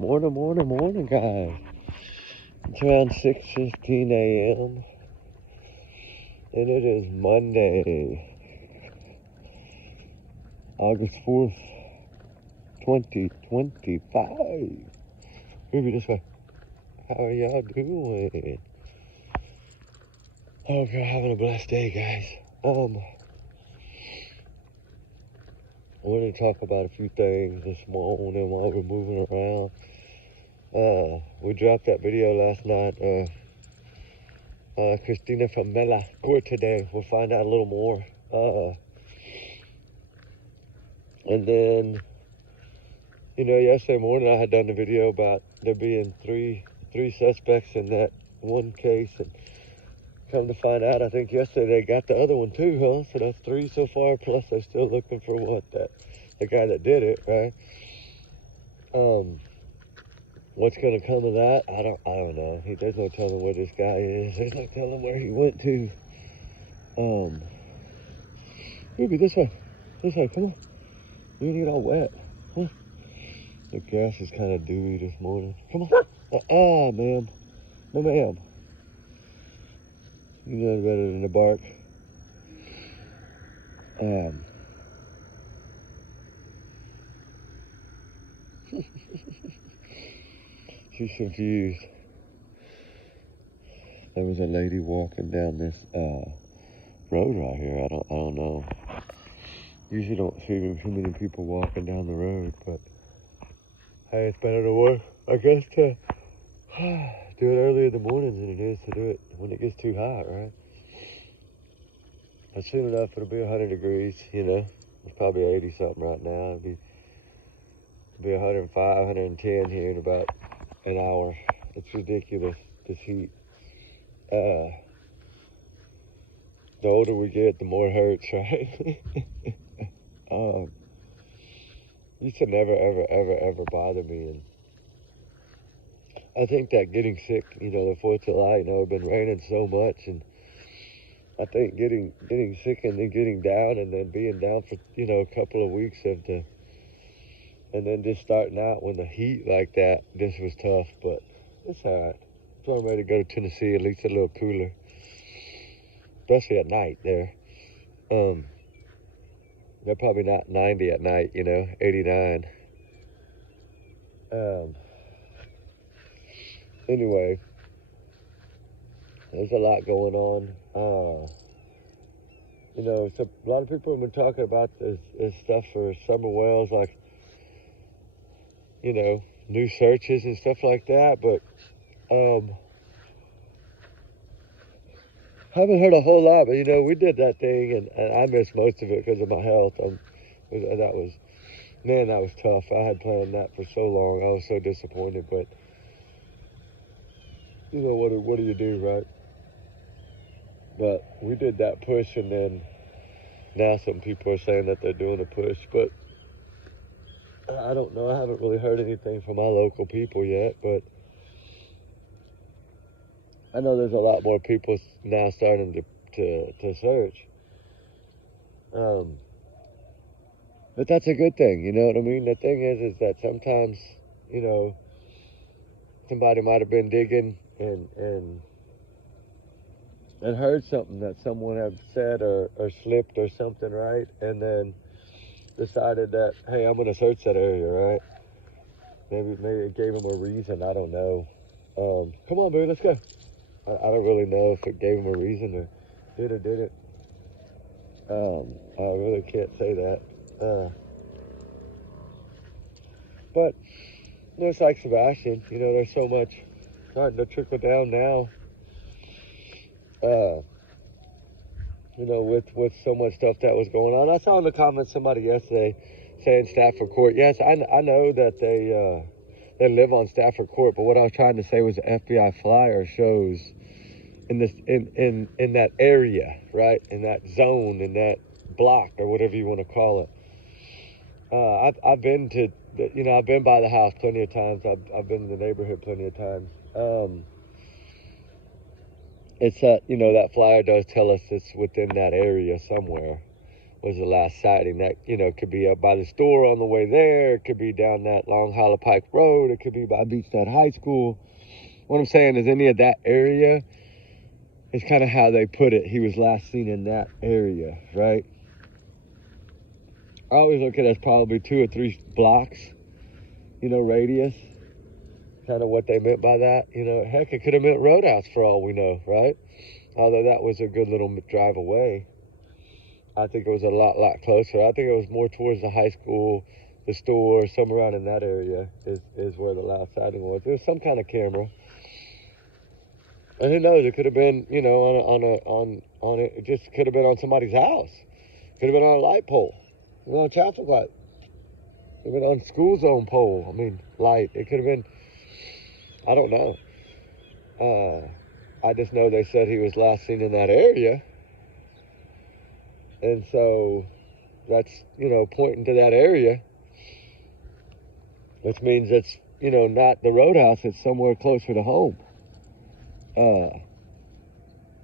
Morning, guys. It's around 6:15 a.m. and it is Monday, August 4th, 2025. Maybe this way. How are y'all doing? I hope you're having a blessed day, guys. I wanted to talk about a few things this morning while we're moving around. We dropped that video last night. Christina from Mela Court today. We'll find out a little more. And then, yesterday morning I had done a video about there being three suspects in that one case, and come to find out, I think yesterday they got the other one too, huh? So that's three so far. Plus they're still looking for the guy that did it, right? What's gonna come of that? I don't know. There's no telling where this guy is. There's no telling where he went to. Maybe this way. Come on. You get all wet, huh? The grass is kind of dewy this morning. Come on. Ma'am. No, ma'am. You know better than the bark. She's confused. There was a lady walking down this road right here. I don't know. Usually don't see too many people walking down the road, but hey, it's better to work, I guess, to do it early in the mornings than it is to do it when it gets too hot, right? But soon enough, it'll be 100 degrees, It's probably 80 something right now. It'll be 105, 110 here in about an hour. It's ridiculous, this heat. The older we get, the more it hurts, right? Used to never, ever bother me. And I think that getting sick, the 4th of July, it's been raining so much. And I think getting sick and then getting down and then being down for, a couple of weeks and then just starting out when the heat like that, this was tough, but it's all right. So I'm ready to go to Tennessee, at least a little cooler. Especially at night there. They're probably not 90 at night, 89. Anyway, there's a lot going on. So a lot of people have been talking about this stuff for summer wells, like, new searches and stuff like that, but haven't heard a whole lot, but we did that thing, and I missed most of it because of my health. That was tough. I had planned that for so long. I was so disappointed, but what do you do, right? But we did that push, and then now some people are saying that they're doing a push, but I don't know. I haven't really heard anything from my local people yet, but I know there's a lot more people now starting to search. But that's a good thing, you know what I mean? The thing is that sometimes, somebody might have been digging and heard something that someone had said or slipped or something, right? And then decided that, hey, I'm going to search that area, right? Maybe it gave them a reason. I don't know. Come on, boo, let's go. I don't really know if it gave them a reason or did or didn't. I really can't say that. But it's like Sebastian, there's so much starting to trickle down now. With so much stuff that was going on. I saw in the comments somebody yesterday saying Stafford Court. Yes, I know that they live on Stafford Court, but what I was trying to say was the FBI flyer shows in that area, right? In that zone, in that block, or whatever you want to call it. I've been I've been by the house plenty of times. I've been in the neighborhood plenty of times. It's that, that flyer does tell us it's within that area somewhere. was the last sighting. That, you know, could be up by the store on the way there. It could be down that Long Hollow Pike Road. It could be by Beachside High School. What I'm saying is any of that area is kind of how they put it. He was last seen in that area, right? I always look at it as probably 2 or 3 blocks, you know, radius. Kind of what they meant by that. You know, heck, it could have meant Roadhouse for all we know, right? Although that was a good little drive away. I think it was a lot closer. I think it was more towards the high school, the store, somewhere around in that area is where the last sighting was. There was some kind of camera. And who knows, it could have been, you know, on it. It just could have been on somebody's house. Could have been on a light pole. Could have been on a traffic light. Could have been on a school zone pole. I mean, light. It could have been, I don't know. I just know they said he was last seen in that area. And so that's, you know, pointing to that area, which means it's, you know, not the Roadhouse, it's somewhere closer to home.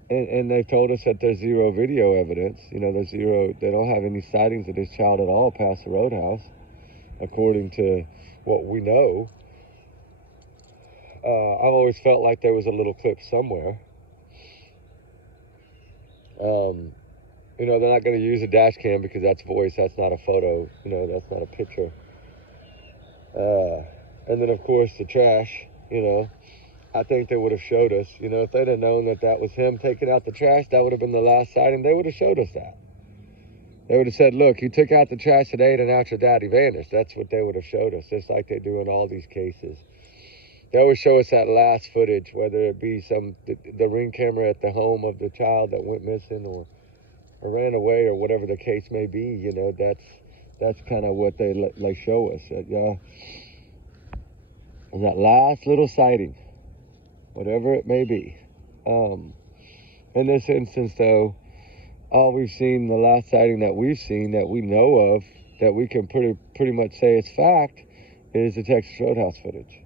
And they've told us that there's zero video evidence. You know, they don't have any sightings of this child at all past the Roadhouse, according to what we know. I've always felt like there was a little clip somewhere. You know, they're not going to use a dash cam because that's voice, that's not a photo, you know, that's not a picture. And then, of course, the trash, you know, I think they would have showed us, you know, if they'd have known that that was him taking out the trash, that would have been the last sighting, they would have showed us that. They would have said, look, you took out the trash at 8 and out your daddy vanished. That's what they would have showed us, just like they do in all these cases. They always show us that last footage, whether it be the ring camera at the home of the child that went missing or ran away or whatever the case may be. You know, that's kind of what they show us. And that last little sighting, whatever it may be. In this instance, though, all we've seen, the last sighting that we've seen that we know of, that we can pretty much say is fact, is the Texas Roadhouse footage.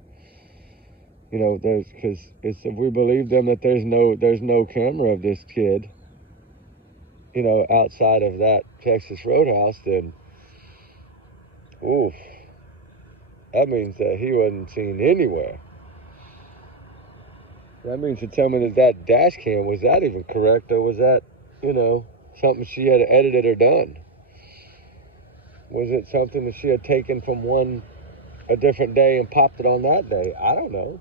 You know, because if we believe them that there's no camera of this kid, you know, outside of that Texas Roadhouse, then, oof, that means that he wasn't seen anywhere. That means to tell me that dash cam, was that even correct, or was that, you know, something she had edited or done? Was it something that she had taken from a different day and popped it on that day? I don't know.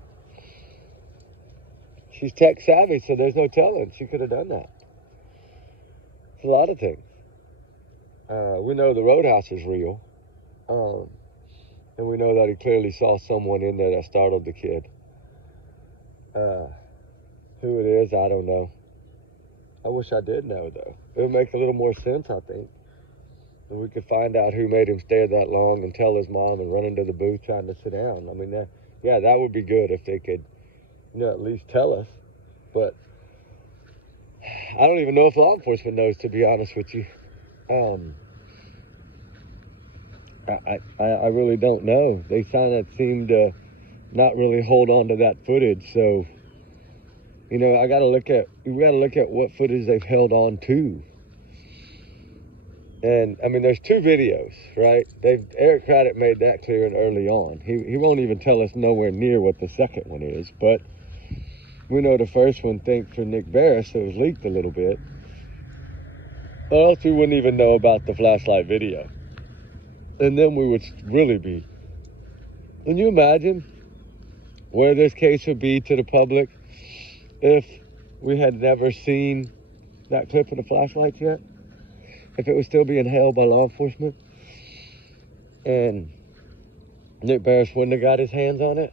She's tech savvy, so there's no telling. She could have done that. It's a lot of things. We know the Roadhouse is real. And we know that he clearly saw someone in there that startled the kid. Who it is, I don't know. I wish I did know, though. It would make a little more sense, I think. And we could find out who made him stay that long and tell his mom and run into the booth trying to sit down. I mean, that would be good if they could, you know, at least tell us. But I don't even know if law enforcement knows, to be honest with you. I really don't know. They kind of seem to not really hold on to that footage. So, you know, we got to look at what footage they've held on to. And I mean, there's 2 videos, right? Eric Craddock made that clear early on. He won't even tell us nowhere near what the second one is, but we know the first one, thanks for Nick Barris, so it was leaked a little bit. Or else we wouldn't even know about the flashlight video. And then we would really be. Can you imagine where this case would be to the public if we had never seen that clip of the flashlights yet? If it was still being held by law enforcement and Nick Barris wouldn't have got his hands on it?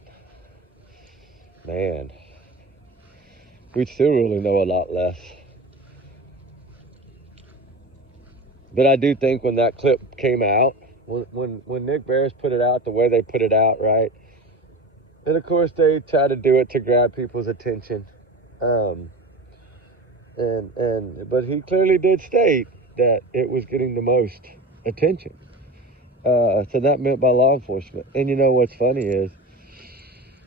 Man, we'd still really know a lot less. But I do think when that clip came out, when Nick Barris put it out the way they put it out, right? And of course they try to do it to grab people's attention. But he clearly did state that it was getting the most attention. So that meant by law enforcement. And you know what's funny is,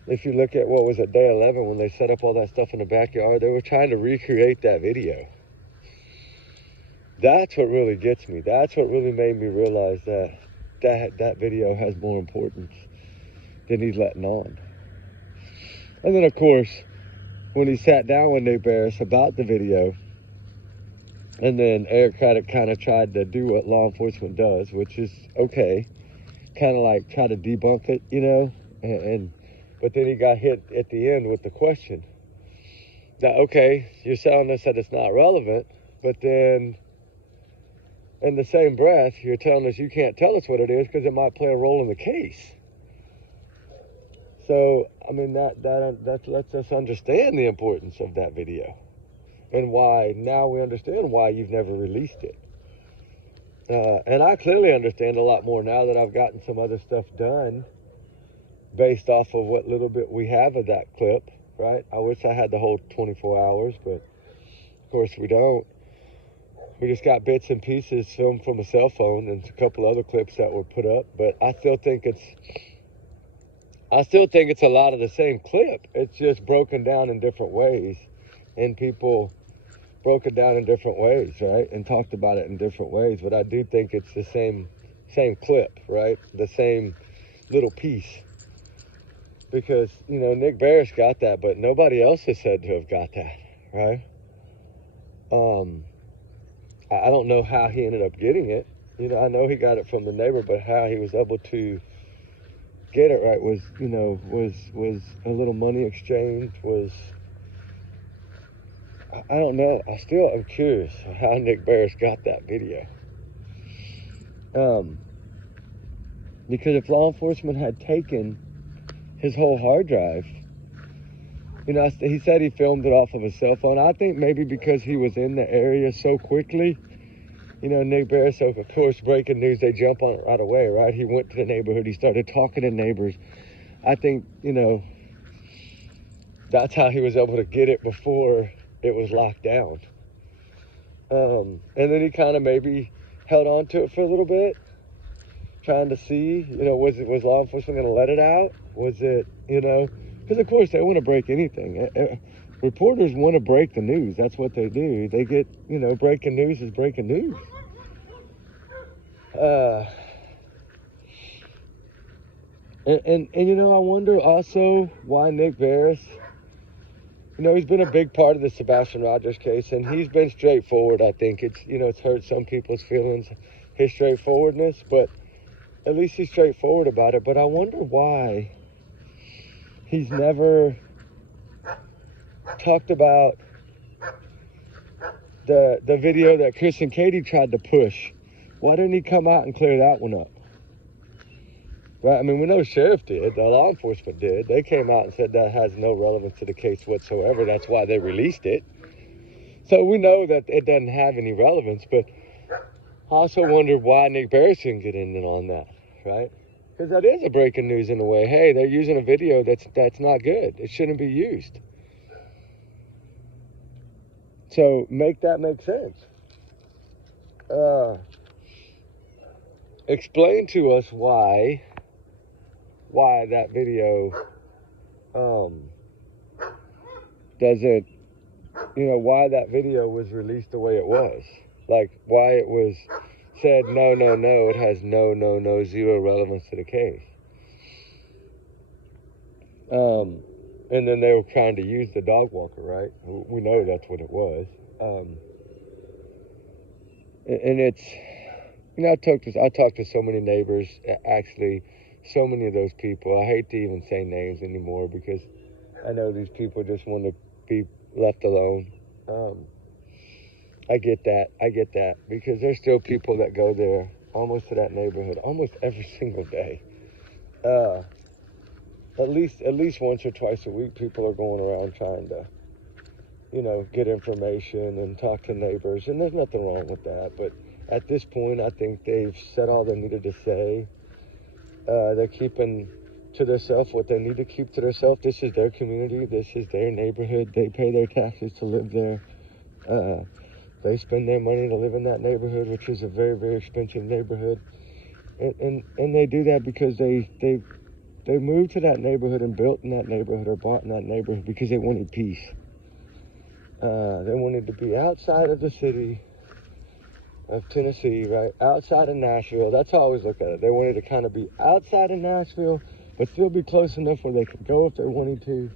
if you look at what was at day 11 when they set up all that stuff in the backyard, they were trying to recreate that video. That's what really gets me. That's what really made me realize that video has more importance than he's letting on. And then, of course, when he sat down with Nick Barris about the video, and then Eric Craddock kind of tried to do what law enforcement does, which is okay, kind of like try to debunk it, you know, but then he got hit at the end with the question. Now, okay, you're telling us that it's not relevant, but then in the same breath, you're telling us you can't tell us what it is because it might play a role in the case. So, I mean, that lets us understand the importance of that video and why now we understand why you've never released it. And I clearly understand a lot more now that I've gotten some other stuff done based off of what little bit we have of that clip, right? I wish I had the whole 24 hours, but of course we don't. We just got bits and pieces filmed from a cell phone and a couple other clips that were put up, but I still think it's a lot of the same clip. It's just broken down in different ways, and people broke it down in different ways, right? And talked about it in different ways, but I do think it's the same clip, right? The same little piece. Because, you know, Nick Barris got that, but nobody else is said to have got that, right? I don't know how he ended up getting it. You know, I know he got it from the neighbor, but how he was able to get it right was, you know, was a little money exchange, I don't know. I still am curious how Nick Barris got that video. Because if law enforcement had taken his whole hard drive, you know, he said he filmed it off of a cell phone. I think maybe because he was in the area so quickly, you know, Nick Barris, so of course, breaking news, they jump on it right away, right? He went to the neighborhood. He started talking to neighbors. I think, you know, that's how he was able to get it before it was locked down. And then he kind of maybe held on to it for a little bit, trying to see, you know, was law enforcement going to let it out? Was it, you know, because of course they want to break anything. Reporters want to break the news. That's what they do. They get, you know, breaking news is breaking news. And you know, I wonder also why Nick Barris, you know, he's been a big part of the Sebastian Rogers case, and he's been straightforward. I think it's, you know, it's hurt some people's feelings, his straightforwardness, but at least he's straightforward about it. But I wonder why he's never talked about the video that Chris and Katie tried to push. Why didn't he come out and clear that one up? Right? I mean, we know the sheriff did, the law enforcement did. They came out and said that has no relevance to the case whatsoever. That's why they released it. So we know that it doesn't have any relevance, but I also wonder why Nick Barris didn't get in on that, right? Because that is a breaking news in a way. Hey, they're using a video that's not good. It shouldn't be used. So make that make sense. Explain to us why that video doesn't, you know, why that video was released the way it was. Like, why it was said, no, it has no, zero relevance to the case. And then they were trying to use the dog walker, right? We know that's what it was. And it's, you know, I talked to so many neighbors, actually, so many of those people. I hate to even say names anymore because I know these people just want to be left alone. I get that, because there's still people that go there, almost to that neighborhood, almost every single day. At least once or twice a week, people are going around trying to, you know, get information and talk to neighbors, and there's nothing wrong with that. But at this point, I think they've said all they needed to say. They're keeping to themselves what they need to keep to themselves. This is their community. This is their neighborhood. They pay their taxes to live there. They spend their money to live in that neighborhood, which is a very, very expensive neighborhood. And they do that because they moved to that neighborhood and built in that neighborhood or bought in that neighborhood because they wanted peace. They wanted to be outside of the city of Tennessee, right? Outside of Nashville. That's how I always look at it. They wanted to kind of be outside of Nashville, but still be close enough where they could go if they wanted to.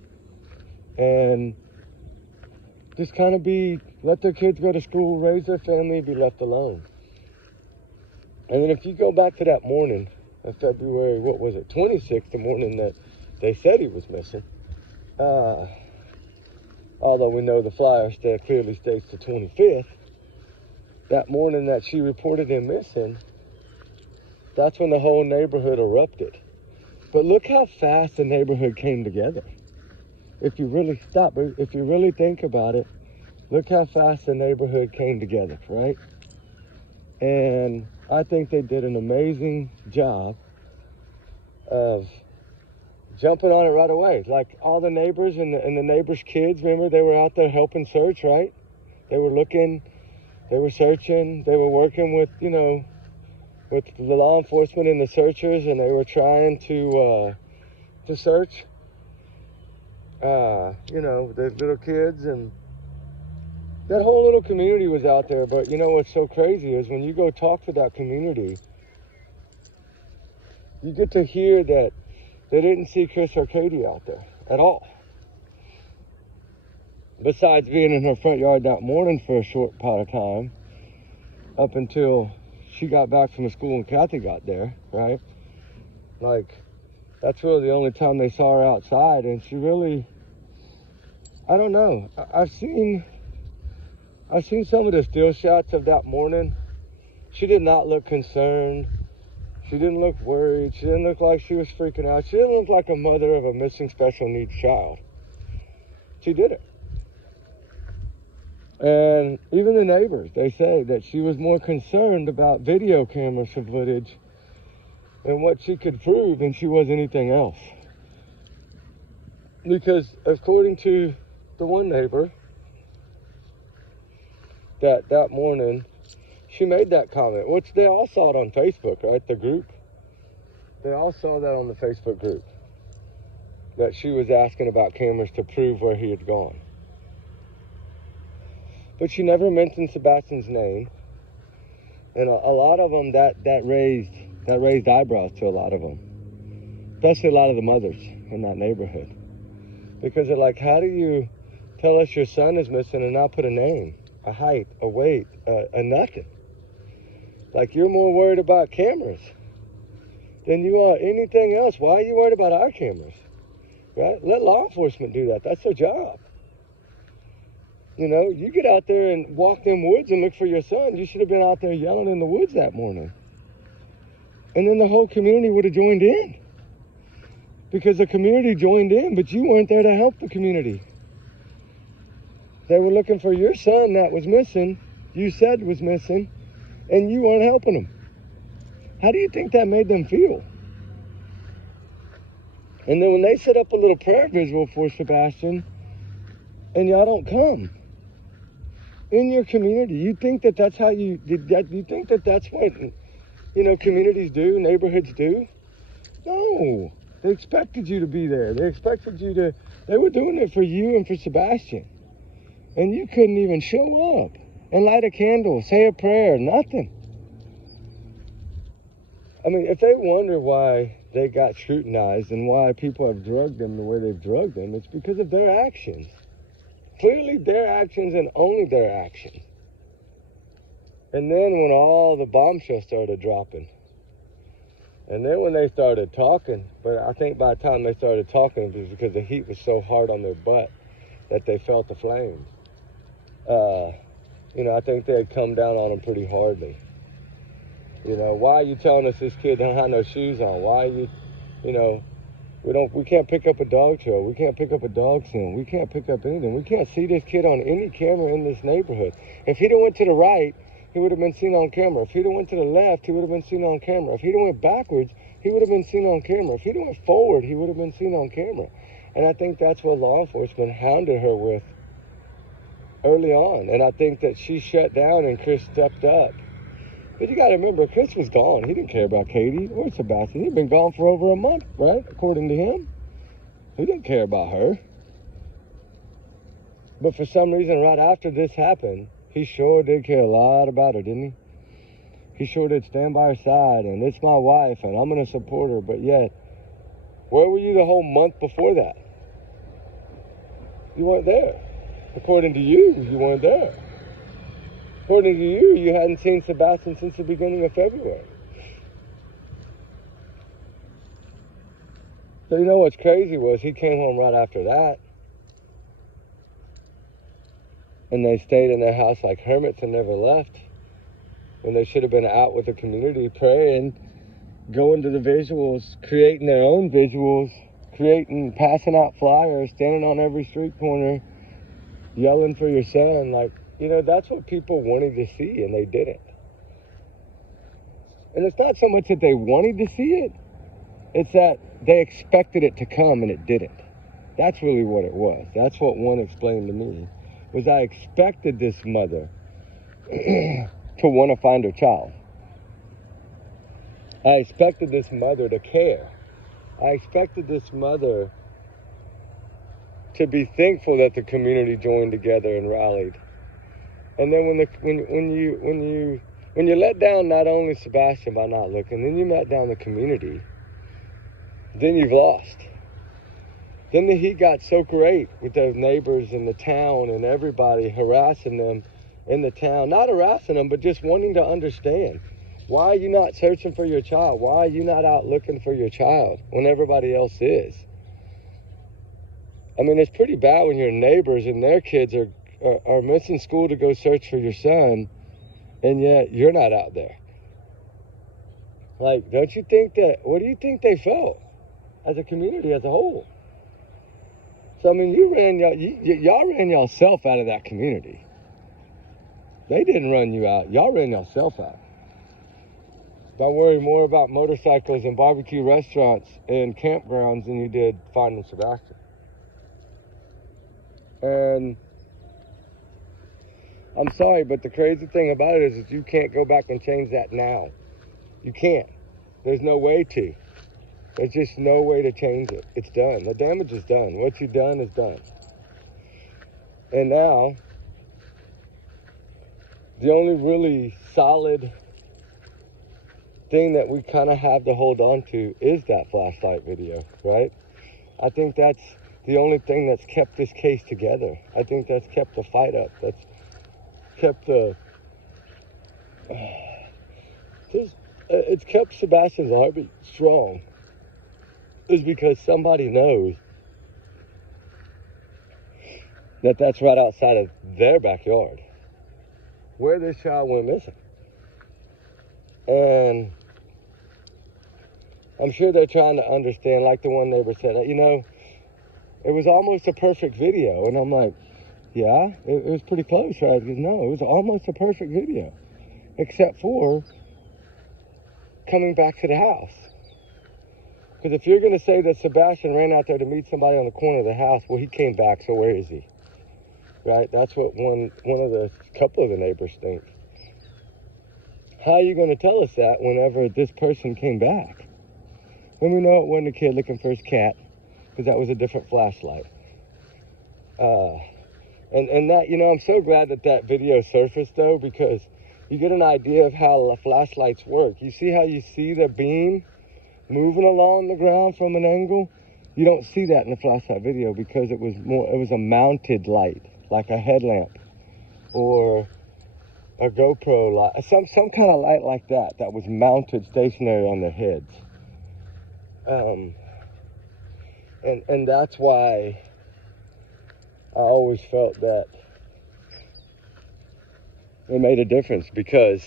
And just kind of let their kids go to school, raise their family, be left alone. And then if you go back to that morning of February, 26th, the morning that they said he was missing, although we know the flyer clearly states the 25th, that morning that she reported him missing, that's when the whole neighborhood erupted. But look how fast the neighborhood came together. If you really think about it, look how fast the neighborhood came together, right? And I think they did an amazing job of jumping on it right away. Like all the neighbors and the neighbors' kids, remember, they were out there helping search, right? They were looking, they were searching, they were working with, with the law enforcement and the searchers, and they were trying to search, the little kids, and that whole little community was out there. But you know what's so crazy is when you go talk to that community, you get to hear that they didn't see Chris Arcady out there at all. Besides being in her front yard that morning for a short part of time, up until she got back from the school and Kathy got there, right? Like, that's really the only time they saw her outside. And she really, I don't know. I've seen some of the still shots of that morning. She did not look concerned. She didn't look worried. She didn't look like she was freaking out. She didn't look like a mother of a missing special needs child. She didn't. And even the neighbors, they say that she was more concerned about video camera footage and what she could prove than she was anything else. Because according to the one neighbor, that morning, she made that comment, which they all saw it on Facebook, right? The group. They all saw that on the Facebook group, that she was asking about cameras to prove where he had gone. But she never mentioned Sebastian's name. And a lot of them, that raised eyebrows to a lot of them. Especially a lot of the mothers in that neighborhood. Because they're like, how do you tell us your son is missing and not put a name, a height, a weight, a nothing? Like, you're more worried about cameras than you are anything else. Why are you worried about our cameras? Right? Let law enforcement do that. That's their job. You get out there and walk them woods and look for your son. You should have been out there yelling in the woods that morning. And then the whole community would have joined in. Because the community joined in, but you weren't there to help the community. They were looking for your son that was missing, you said was missing, and you weren't helping them. How do you think that made them feel? And then when they set up a little prayer visual for Sebastian, and y'all don't come in your community, you think that that's how you think that that's what, communities do, neighborhoods do? No, they expected you to be there. They were doing it for you and for Sebastian. And you couldn't even show up and light a candle, say a prayer, nothing. I mean, if they wonder why they got scrutinized and why people have drugged them the way they've drugged them, it's because of their actions. Clearly their actions and only their actions. And then when all the bombshells started dropping, and then when they started talking, but I think by the time they started talking, it was because the heat was so hard on their butt that they felt the flames. I think they had come down on them pretty hardly. Why are you telling us this kid don't have no shoes on? Why are you, we can't pick up a dog trail. We can't pick up a dog scent. We can't pick up anything. We can't see this kid on any camera in this neighborhood. If he'd have went to the right, he would have been seen on camera. If he'd have went to the left, he would have been seen on camera. If he'd have went backwards, he would have been seen on camera. If he'd have went forward, he would have been seen on camera. And I think that's what law enforcement hounded her with early on. And I think that she shut down and Chris stepped up. But you got to remember, Chris was gone. He didn't care about Katie or Sebastian. He'd been gone for over a month, right? According to him. He didn't care about her. But for some reason, right after this happened, he sure did care a lot about her, didn't he? He sure did stand by her side, and it's my wife, and I'm going to support her. But yet, where were you the whole month before that? You weren't there. According to you, you weren't there. According to you, you hadn't seen Sebastian since the beginning of February. So you know what's crazy was he came home right after that. And they stayed in their house like hermits and never left. When they should have been out with the community, praying, going to the visuals, creating their own visuals, passing out flyers, standing on every street corner, yelling for your son. Like, you know, that's what people wanted to see, and they didn't. And it's not so much that they wanted to see it, it's that they expected it to come and it didn't. That's really what it was. That's what one explained to me, was I expected this mother to want to find her child. I expected this mother to care. I expected this mother to be thankful that the community joined together and rallied. And then when you let down not only Sebastian by not looking, then you let down the community, then you've lost. Then the heat got so great with those neighbors in the town and everybody harassing them in the town. Not harassing them, but just wanting to understand. Why are you not searching for your child? Why are you not out looking for your child when everybody else is? I mean, it's pretty bad when your neighbors and their kids are missing school to go search for your son, and yet you're not out there. Like, don't you think that, what do you think they felt as a community as a whole? So, I mean, y'all ran yourself out of that community. They didn't run you out. Y'all ran yourself out. I worry more about motorcycles and barbecue restaurants and campgrounds than you did finding Sebastian. And I'm sorry, but the crazy thing about it is you can't go back and change that now. You can't. There's no way to. There's just no way to change it. It's done. The damage is done. What you've done is done. And now, the only really solid thing that we kind of have to hold on to is that flashlight video, right? I think that's the only thing that's kept this case together. I think that's kept the fight up. That's kept it's kept Sebastian's heartbeat strong. Is because somebody knows that that's right outside of their backyard where this child went missing. And I'm sure they're trying to understand, like the one neighbor said, you know, it was almost a perfect video. And I'm like, yeah, it was pretty close, right? Because no, it was almost a perfect video, except for coming back to the house. Because if you're going to say that Sebastian ran out there to meet somebody on the corner of the house, well, he came back, so where is he? Right? That's what couple of the neighbors think. How are you going to tell us that whenever this person came back? When we know it wasn't a kid looking for his cat, because that was a different flashlight. And that, you know, I'm so glad that video surfaced, though, because you get an idea of how flashlights work. You see how you see the beam moving along the ground from an angle? You don't see that in the flashlight video because it was a mounted light, like a headlamp or a GoPro light, some kind of light like that was mounted stationary on their heads. And that's why I always felt that it made a difference, because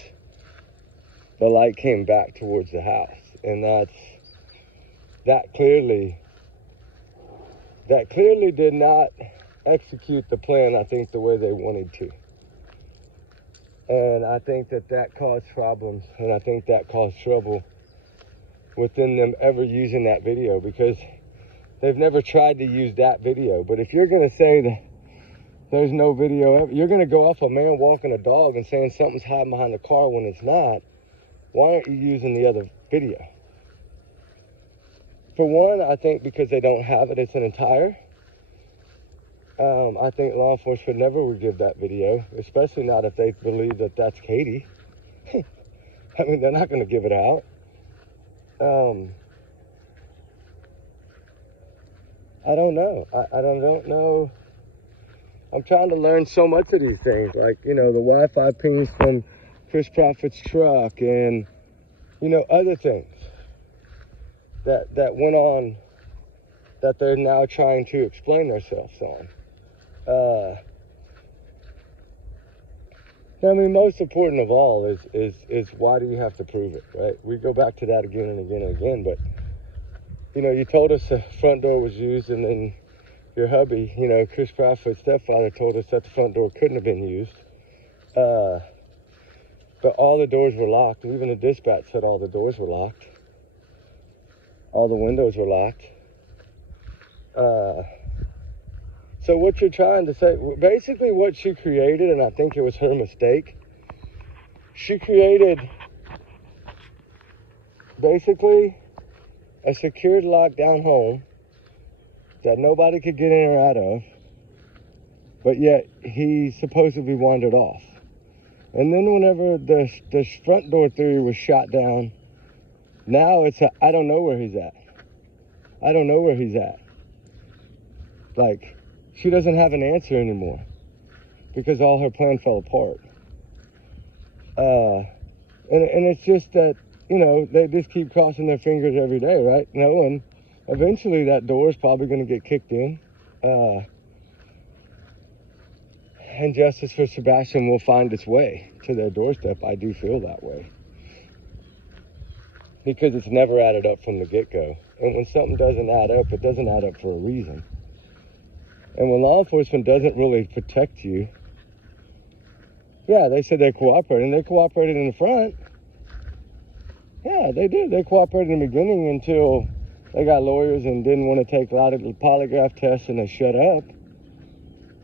the light came back towards the house. And that clearly did not execute the plan, I think, the way they wanted to. And I think that caused problems, and I think that caused trouble within them ever using that video, because they've never tried to use that video. But if you're going to say that there's no video ever, you're going to go off a man walking a dog and saying something's hiding behind the car when it's not. Why aren't you using the other video? For one, I think because they don't have it, it's an entire. I think law enforcement never would give that video, especially not if they believe that that's Katie. I mean, they're not going to give it out. I don't know. I don't know. I'm trying to learn so much of these things, like, the Wi-Fi pings from Chris Prophet's truck and, other things that went on that they're now trying to explain themselves on. I mean, most important of all is why do you have to prove it, right? We go back to that again and again and again, but, you told us the front door was used, and then your hubby, Chris Prophet's stepfather, told us that the front door couldn't have been used. But all the doors were locked. Even the dispatch said all the doors were locked. All the windows were locked. So what you're trying to say, basically what she created, and I think it was her mistake, she created basically a secured lockdown home that nobody could get in or out of, but yet he supposedly wandered off. And then whenever the front door theory was shot down, now it's I don't know where he's at. I don't know where he's at. Like, she doesn't have an answer anymore because all her plan fell apart. And it's just that, they just keep crossing their fingers every day, right? Knowing eventually that door is probably going to get kicked in. And justice for Sebastian will find its way to their doorstep. I do feel that way. Because it's never added up from the get-go. And when something doesn't add up, it doesn't add up for a reason. And when law enforcement doesn't really protect you, yeah, they said they cooperated, and they cooperated in the front. Yeah, they did. They cooperated in the beginning until they got lawyers and didn't want to take a lot of the polygraph tests, and they shut up.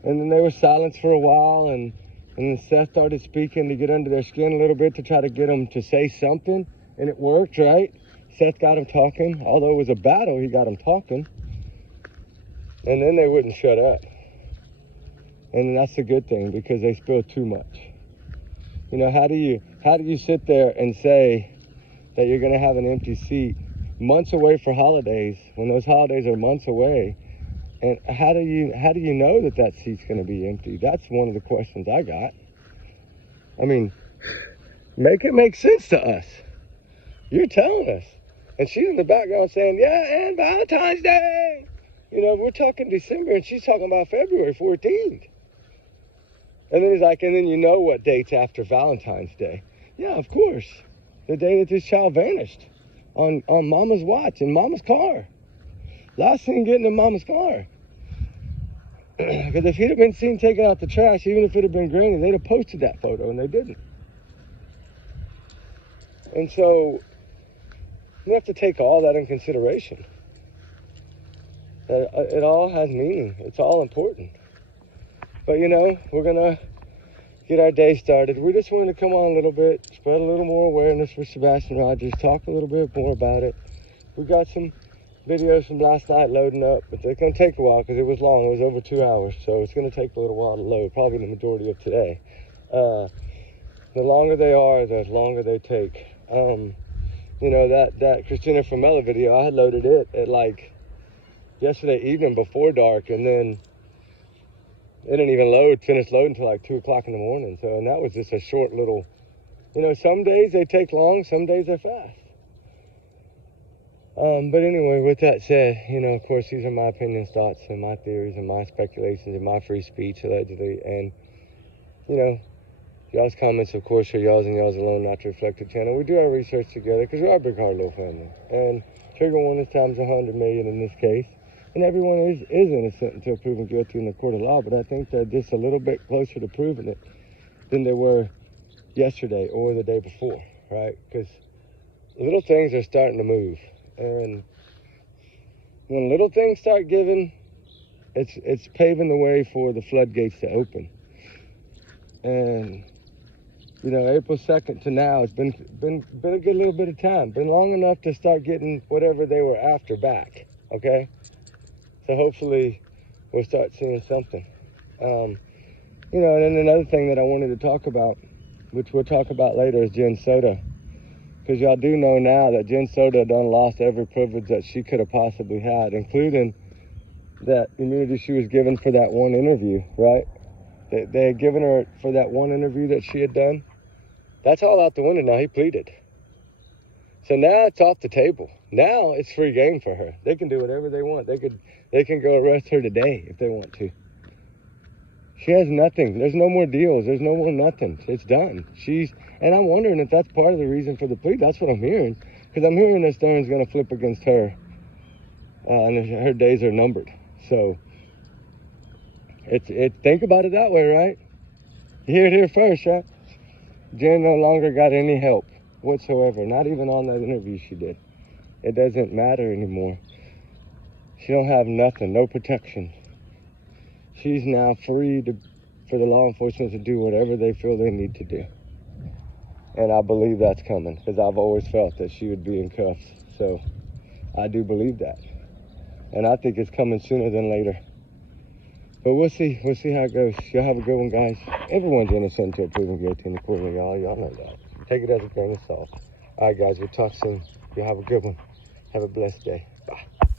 And then they were silenced for a while, and then Seth started speaking to get under their skin a little bit to try to get them to say something, and it worked, right? Seth got them talking. Although it was a battle, he got them talking. And then they wouldn't shut up. And that's a good thing, because they spilled too much. How do you sit there and say that you're going to have an empty seat months away for holidays when those holidays are months away? And how do you know that seat's going to be empty? That's one of the questions I got. I mean, make it make sense to us. You're telling us. And she's in the background saying, yeah, and Valentine's Day. We're talking December, and she's talking about February 14th. And then he's like, and then what date's after Valentine's Day? Yeah, of course. The day that this child vanished on Mama's watch in Mama's car. Last seen getting in Mama's car. Because if he'd have been seen taking out the trash, even if it had been grainy, they'd have posted that photo, and they didn't. And so you have to take all that in consideration. That it all has meaning. It's all important. But we're gonna get our day started. We just wanted to come on a little bit, spread a little more awareness for Sebastian Rogers, talk a little bit more about it. We got some videos from last night loading up, but they're going to take a while because it was long. It was over 2 hours, so it's going to take a little while to load, probably the majority of today. The longer they are, the longer they take. That Christina Famella video, I had loaded it at yesterday evening before dark, and then it didn't even finish loading until 2 o'clock in the morning. So, and that was just a short little, some days they take long, some days they're fast. But anyway, with that said, of course, these are my opinions, thoughts, and my theories, and my speculations, and my free speech, allegedly. And, y'all's comments, of course, are y'all's and y'all's alone, not to reflect the channel. We do our research together because we're a big, hard, little family. And trigger warning times 100 million in this case. And everyone is innocent until proven guilty in the court of law. But I think they're just a little bit closer to proving it than they were yesterday or the day before, right? Because little things are starting to move. And when little things start giving, it's paving the way for the floodgates to open. And April 2nd to now, it's been a good little bit of time. Been long enough to start getting whatever they were after back. Okay, so hopefully we'll start seeing something. And then another thing that I wanted to talk about, which we'll talk about later, is Jen Soda. Because y'all do know now that Jen Soto done lost every privilege that she could have possibly had, including that immunity she was given for that one interview, right? They had given her for that one interview that she had done. That's all out the window now. He pleaded. So now it's off the table. Now it's free game for her. They can do whatever they want. They can go arrest her today if they want to. She has nothing. There's no more deals. There's no more nothing. It's done. And I'm wondering if that's part of the reason for the plea. That's what I'm hearing. Because I'm hearing that Stern's going to flip against her. And her days are numbered. So, think about it that way, right? You hear it here first, right? Jen no longer got any help whatsoever. Not even on that interview she did. It doesn't matter anymore. She don't have nothing. No protection. She's now free for the law enforcement to do whatever they feel they need to do. And I believe that's coming because I've always felt that she would be in cuffs. So I do believe that. And I think it's coming sooner than later. But we'll see. We'll see how it goes. Y'all have a good one, guys. Everyone's innocent until proven guilty in the court of law. Y'all know that. Take it as a grain of salt. All right, guys. We'll talk soon. Y'all have a good one. Have a blessed day. Bye.